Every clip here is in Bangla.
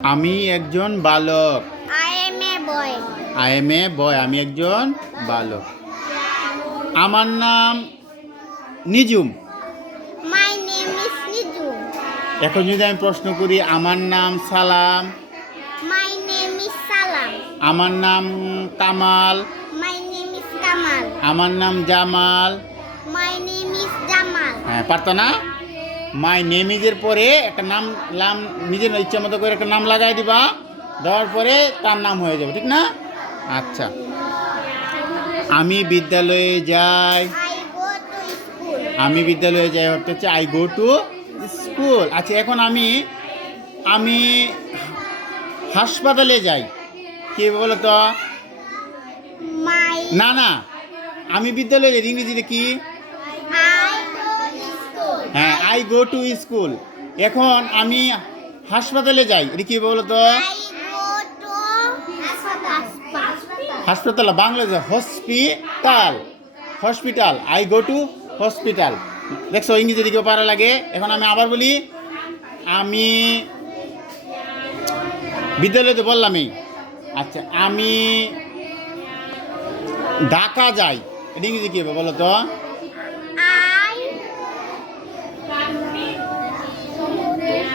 আমি একজন বালক। I am a boy. I am a boy. আমি একজন বালক। আমার নাম Nijum. My name is Nijum. এখন যদি আমি প্রশ্ন করি, আমার নাম সালাম, My name is Salam. আমার নাম Kamal, My name is Kamal. আমার নাম Jamal, My name is Jamal. হ্যাঁ পারতো না? মাই নেম ইজের পরে একটা নাম নিজের ইচ্ছা মতো করে একটা নাম লাগাই দিবা, দেওয়ার পরে তার নাম হয়ে যাবে, ঠিক না? আচ্ছা, আমি বিদ্যালয়ে যাই। I go to school. আমি বিদ্যালয়ে যাই অর্থ হচ্ছে আই গো টু স্কুল। আচ্ছা, এখন আমি হাসপাতালে যাই, কি বলো তো? My না, আমি বিদ্যালয়ে যাই ইংরেজিতে কি? I go to school. হ্যাঁ, আই গো টু স্কুল। এখন আমি হাসপাতালে যাই, এটা কি বলো তো? I go to hospital. হাসপাতাল বাংলাদেশে hospital. I go two hospital. দেখছো ইংরেজি দিকেও পারা লাগে। এখন আমি আবার বলি, আমি বিদ্যালয়তে বললামই। আচ্ছা, আমি ঢাকা যাই, এটা ইংরেজি কী হবে বলো তো? I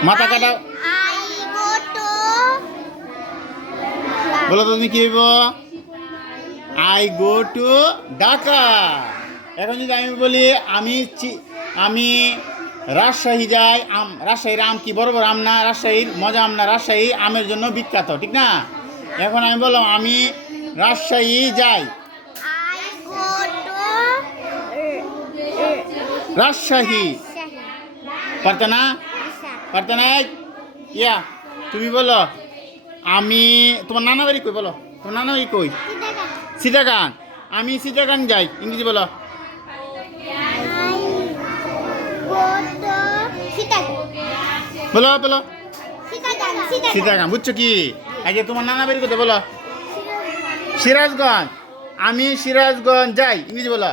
মাথা কাটা go to বলো তো, তুমি কি হইব? I go two Dhaka. এখন যদি আমি বলি, আমি রাজশাহী যাই, রাজশাহীর আম কি বড় বড় আম না? রাজশাহীর মজা আম না? রাজশাহী আমের জন্য বিখ্যাত, ঠিক না? এখন আমি বললাম, আমি রাজশাহী যাই। I go to রাজশাহী পারতে না? ইয়া, তুমি বলো, আমি তোমার নানা বাড়ি কই? বলো তোমার নানা বাড়ি কই? সীতাকান। আমি সীতাকান যাই, ইংরেজি বলো। বলো সীতাকান। বুঝছো কি? আগে তোমার নানা বাড়ি কোথায় বলো? সিরাজগঞ্জ। আমি সিরাজগঞ্জ যাই, ইংরেজি বলো।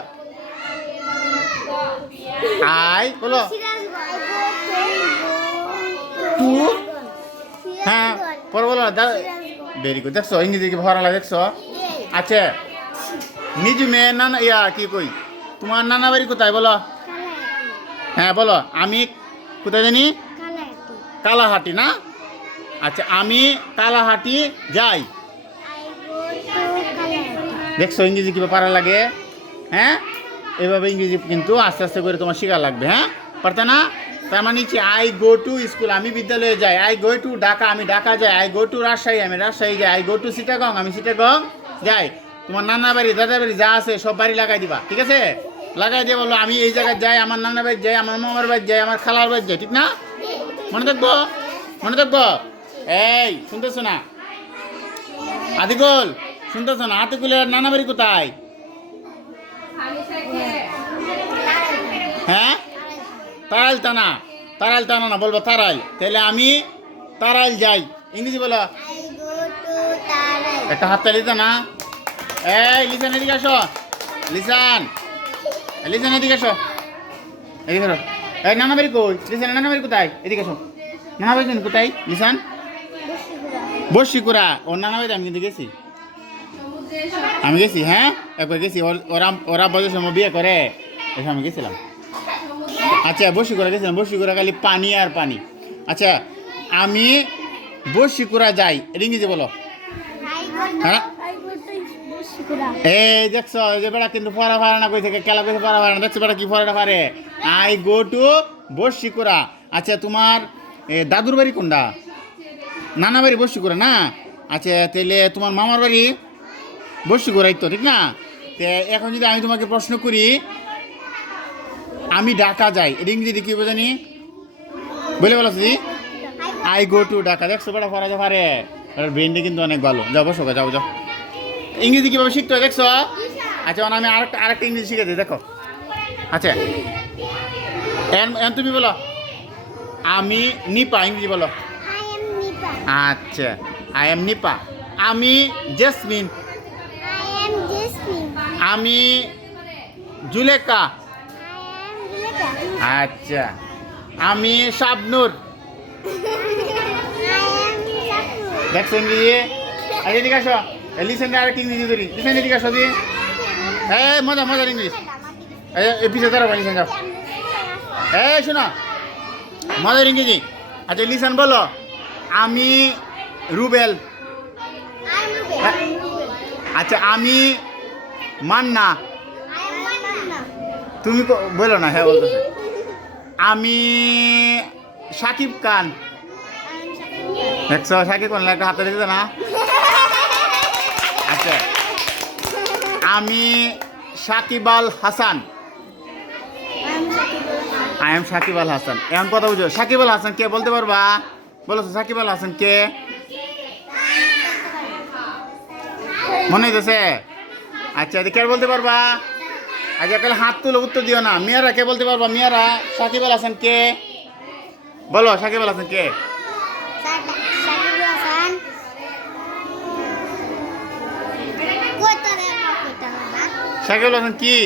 বলো টু। হ্যাঁ, পরে বলো না। ভেরি গুড, দেখছো ইংরেজি কি ভরা লাগে, দেখছো? আচ্ছা, নিজুমে নানা কি কই, তোমার নানা বাড়ি কোথায় বলো? হ্যাঁ বলো, আমি কোথায় জানি? কালাহাটি না? আচ্ছা, আমি কালাহাটি যাই। দেখছো ইংরেজি কীভাবে পারা লাগে? হ্যাঁ, এভাবে ইংরেজি কিন্তু আস্তে আস্তে করে তোমার শেখা লাগবে। হ্যাঁ, পারতে না? তার মানে হচ্ছে আই গো টু স্কুল, আমি বিদ্যালয়ে যাই। আই গো টু ঢাকা, আমি ঢাকা যাই। আই গো টু রাজশাহী, আমি রাজশাহী যাই। আই গো টু চিটাগং, আমি চিটাগং যাই। তোমার নানা বাড়ি দাদা বাড়ি যা আছে সব বাড়ি লাগাই দিবা, ঠিক আছে? লাগাই দিয়ে বলো, আমি এই জায়গায় যাই, আমার নানা বাড়ি যাই, আমার মামার বাড়ি যাই, আমার খালার বাড়ি যাই, ঠিক না? মনে থাকবো। এই শুনতেছো না আতিকুল? শুনতেছো না? আতিকুলের নানা বাড়ি কোথায়? হ্যাঁ, তারাইল টানা না, বলবো তারাইল। তাহলে আমি তারাইল যাই, ইংরেজি বলো। একটা হাতটা লিখা না? এই লিসান, এদিকে আসো। লিসান এদিকে আসো। এদিকে আসো। এই নানা বাড়ি কই? লিসান নানা বাড়ি কোথায়? এদিকে আসো। নানা বাড়ি কোথায় লিসান? বসিকুড়া। ওর নানা বাড়িতে আমি কিন্তু গেছি। হ্যাঁ, একবার গেছি। ওরা বছর সময় বিয়ে করে, এসে আমি গেছিলাম। আচ্ছা, বসিকুড়া গেছিলাম। বসিকুড়া খালি পানি আর পানি। আচ্ছা, আমি বসিকুড়া যাই, ইংরেজি বলো। হ্যাঁ, এই দেখছো যে বেড়া কিন্তু পড়া পারে না, কই থেকে খেলা কইতে পড়া পারে না। দেখছো বেড়া কি পড়াটা পারে? আই গো টু বসিকুড়া। আচ্ছা, তোমার দাদুর বাড়ি কোনটা? নানা বাড়ি বসিকুড়া না? আচ্ছা, তাহলে তোমার মামার বাড়ি বসিকুড়াই তো, ঠিক না? তো এখন যদি আমি তোমাকে প্রশ্ন করি, আমি ঢাকা যাই, এটা ইংরেজি কি জানি বলে বলো দিদি? I go two Dhaka. দেখছো বেড়া পড়া যা পারে, ব্রেনটা কিন্তু অনেক ভালো। যাও বসো, যাও ইংরেজি কীভাবে শিখতে হয় দেখছো? আচ্ছা, আমি আরেকটা ইংরেজি শিখে দিই, দেখো। আচ্ছা, তুমি বলো, আমি নিপা, ইংরেজি বলো। আচ্ছা, আই এম নিপা। আমি জেসমিন। আমি জুলেখা। আচ্ছা, আমি শাবনূর। দেখছো ইংরেজি? আচ্ছা এদিকে আসো, লিসেন আর কি ইংরেজি ধরি, লিসেন এদিকে আসো দি। হ্যাঁ মজার ইংলিশ। এই পিছিয়ে দাঁড়াবো, লিসেন যাও। এই শোনো, মজার ইংরেজি। আচ্ছা লিসেন বলো, আমি রুবেল। আচ্ছা আমি মান্না। তুমি বলো না, হ্যাঁ বলতো। আমি সাকিব খান। দেখছো সাকিব খান একটা হাতে দিতে না। আচ্ছা আমি সাকিব আল হাসান। I am Shakib Al Hasan. এমন কথা বুঝো, সাকিব আল হাসান কে বলতে পারবা? বলো তো সাকিব আল হাসান কে? মনে হইতেছে? আচ্ছা কে বলতে পারবা? আচ্ছা তাহলে হাত তুলে উত্তর দিও না। মেয়েরা কে বলতে পারবা? মেয়েরা সাকিব আল হাসান কে? বলো সাকিব আল হাসান কে? সাকিব আল হাসান কি?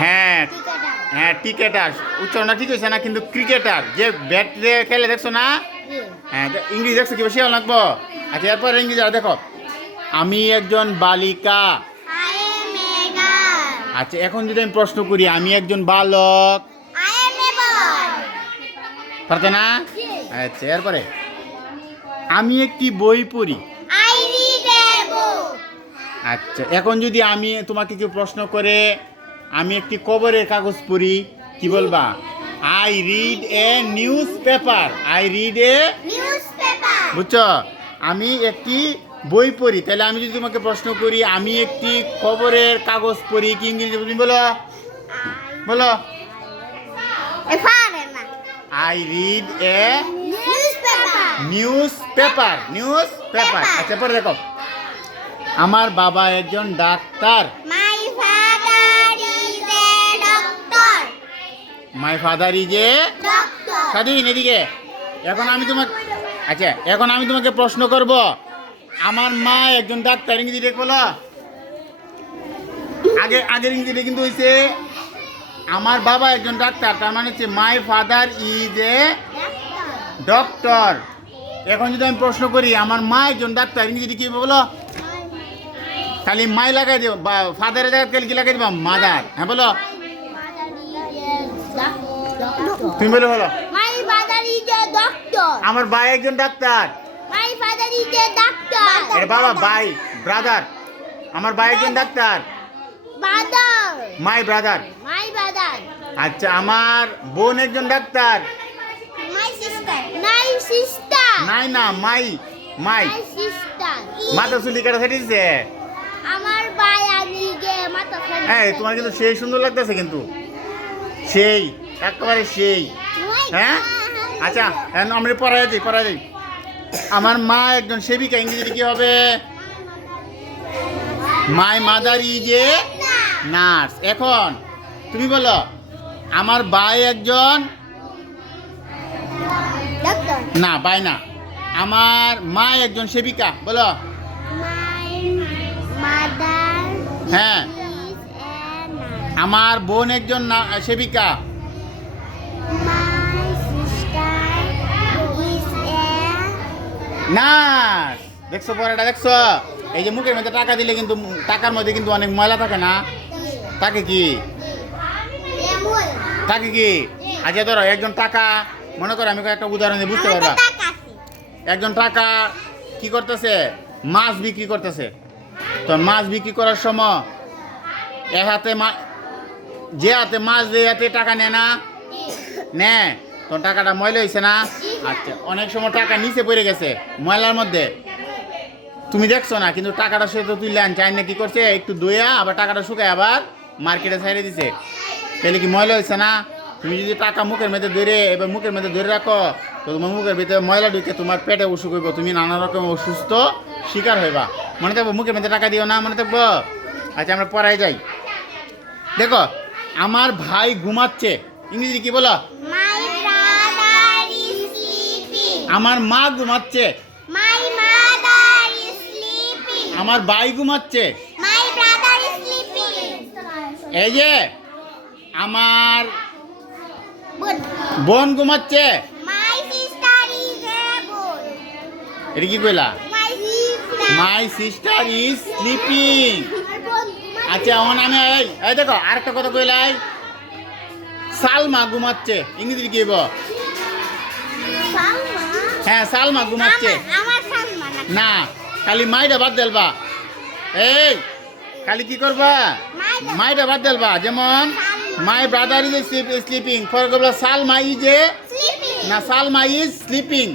হ্যাঁ হ্যাঁ ক্রিকেটার। উচ্চারণটা ঠিক হয়েছে না, কিন্তু ক্রিকেটার যে ব্যাট দিয়ে খেলে, দেখছো না? হ্যাঁ ইংরেজি দেখছো কি বেশি লাগবো? আচ্ছা এরপর ইংরেজি আর দেখো, আমি একজন বালিকা। আচ্ছা এখন যদি আমি প্রশ্ন করি, আমি একজন বালক, পারতো না? আচ্ছা এরপরে আমি একটি বই পড়ি। আচ্ছা এখন যদি আমি তোমাকে কেউ প্রশ্ন করে আমি একটি খবরের কাগজ পড়ি, কি বলবা? I read a news paper. I read a, বুঝছো? আমি একটি বই পড়ি। তাহলে আমি যদি তোমাকে প্রশ্ন করি আমি একটি খবরের কাগজ পড়ি, কি ইংরেজি তুমি বলো? বলো I read a news paper. News paper. আচ্ছা পরে দেখো, আমার বাবা একজন doctor. My father is a স্বাধীন। এদিকে এখন আমি তোমাকে, আচ্ছা এখন আমি তোমাকে প্রশ্ন করব, আমার মা একজন ডাক্তার, ইংরেজি দেখ বলো। আগের ইংরেজি কিন্তু হয়েছে আমার বাবা একজন ডাক্তার, তার মানে হচ্ছে my father is a doctor. এখন যদি আমি প্রশ্ন করি আমার মা একজন ডাক্তার, ইংরেজি কি বলো? খালি মাই লাগাই দেবো, বা ফাদারের জায়গায় কি লাগাই দেবো? মাদার। হ্যাঁ বলো, তুমি বলো। বলো আমার ভাই একজন ডাক্তার। এর বাবা ভাই, ব্রাদার। আমার ভাই একজন ডাক্তার, মাই ব্রাদার। আচ্ছা আমার বোন একজন ডাক্তার। নাই না, মাই মাই মাথা চুলি কাটা সেটিছে। হ্যাঁ তোমার কিন্তু সেই সুন্দর লাগতেছে, কিন্তু সেই একেবারে সেই। হ্যাঁ আচ্ছা আমরা পড়াই যাই। আমার মা একজন সেবিকা, ইংরেজিতে কি হবে? My mother is a nurse. এখন তুমি বলো আমার ভাই একজন, না ভাই না, আমার মা একজন সেবিকা, বলো। হ্যাঁ আমার বোন একজন সেবিকা। নার্স। দেখছো পড়াটা দেখছো? এই যে মুখের মধ্যে টাকা দিলে কিন্তু টাকার মধ্যে কিন্তু অনেক ময়লা থাকে না? থাকে কি? থাকে কি? আচ্ছা ধরো একজন টাকা, মনে করো আমি একটা উদাহরণ দিয়ে বুঝতে পারবা। একজন টাকা কি করতেছে? মাছ বিক্রি করতেছে। তো মাছ বিক্রি করার সময় এ হাতে যে হাতে মাছ দিয়ে হাতে টাকা নেয় না, নেয়, তো টাকাটা ময়লা হয়েছে না? আচ্ছা অনেক সময় টাকা নিচে পড়ে গেছে ময়লার মধ্যে, তুমি দেখছো না, কিন্তু টাকাটা সে তো তুললে আনছে, আইনে কি করছে? একটু ধুয়া আবার টাকাটা শুকায় আবার মার্কেটে ছাইড়ে দিছে। তাহলে কি ময়লা হয়েছে না? তুমি যদি টাকা মুখের মধ্যে ধরে, এবার মুখের মধ্যে ধরে রাখো, তো তোমার মুখের ভিতরে ময়লা ঢুকে তোমার পেটে অসুখ হইব, তুমি নানা রকম অসুস্থ শিকার হইবা। মনে থাকবো, মুখের মধ্যে টাকা দিও না, মনে থাকবো। আচ্ছা আমরা পড়াই যাই। দেখো আমার ভাই ঘুমাচ্ছে, ইংরেজি কি বলো? আমার মা ঘুমাচ্ছে। আমার ভাই ঘুমাচ্ছে। এই যে আমার বোন ঘুমাচ্ছে। এটা কি কইলা? My sister. My sister is sleeping. আচ্ছা এখন আমি এই দেখো আরেকটা কথা কইলাই, সালমা ঘুমাচ্ছে, ইংরেজি কি বলবো? Salma. হ্যাঁ সালমা ঘুমাচ্ছে। আমার Salma না। না, খালি মাইটা বাদ দেলবা। এই খালি কি করবা? মাইটা বাদ দেলবা। যেমন my brother is sleeping, for example Salma is a, Sleeping. না Salma is sleeping,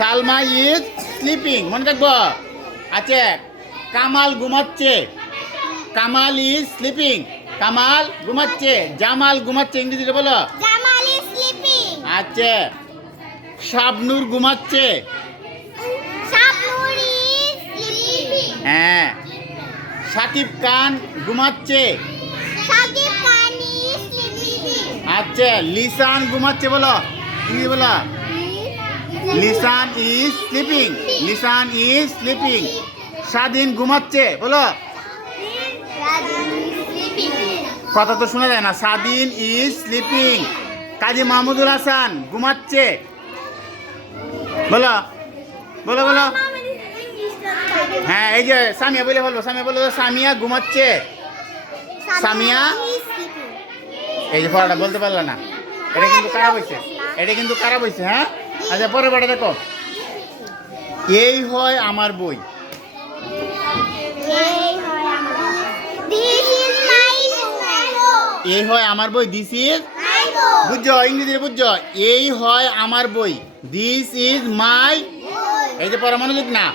Salma is sleeping, মনে রাখবো। আচ্ছা কামাল ঘুমাচ্ছে, কামাল ইজ স্লিপিং, কামাল ঘুমাচ্ছে। জামাল ঘুমাচ্ছে, ইংরেজিতে বলো। Jamal is sleeping. আচ্ছা শাবনূর ঘুমাচ্ছে। Shabnur is sleeping. হ্যাঁ সাকিব খান ঘুমাচ্ছে। Shakib Khan is sleeping. আচ্ছা লিসান ঘুমাচ্ছে, বলো ইংরেজি বলো। Lisan is sleeping, Lisan is sleeping. স্বাধীন ঘুমাচ্ছে, বলো। কথা তো শোনা যায় না। স্বাধীন ইজ স্লিপিং। কাজী মাহমুদুল হাসান ঘুমাচ্ছে, বলো বলো বলো। হ্যাঁ এই যে সামিয়া বলে বলবো, সামিয়া বলো সামিয়া ঘুমাচ্ছে। সামিয়া এই যে পড়াটা বলতে পারলো না, এটা কিন্তু খারাপ হয়েছে, এটা কিন্তু খারাপ হয়েছে। হ্যাঁ আচ্ছা পরের পাটা দেখো, এই হয় আমার বই। এই হয় আমার বই, দিস ইজ, বুঝছো ইংরেজিতে বুঝছো? এই হয় আমার বই, দিস ইজ মাই। এই যে পড়া মনোযোগ না।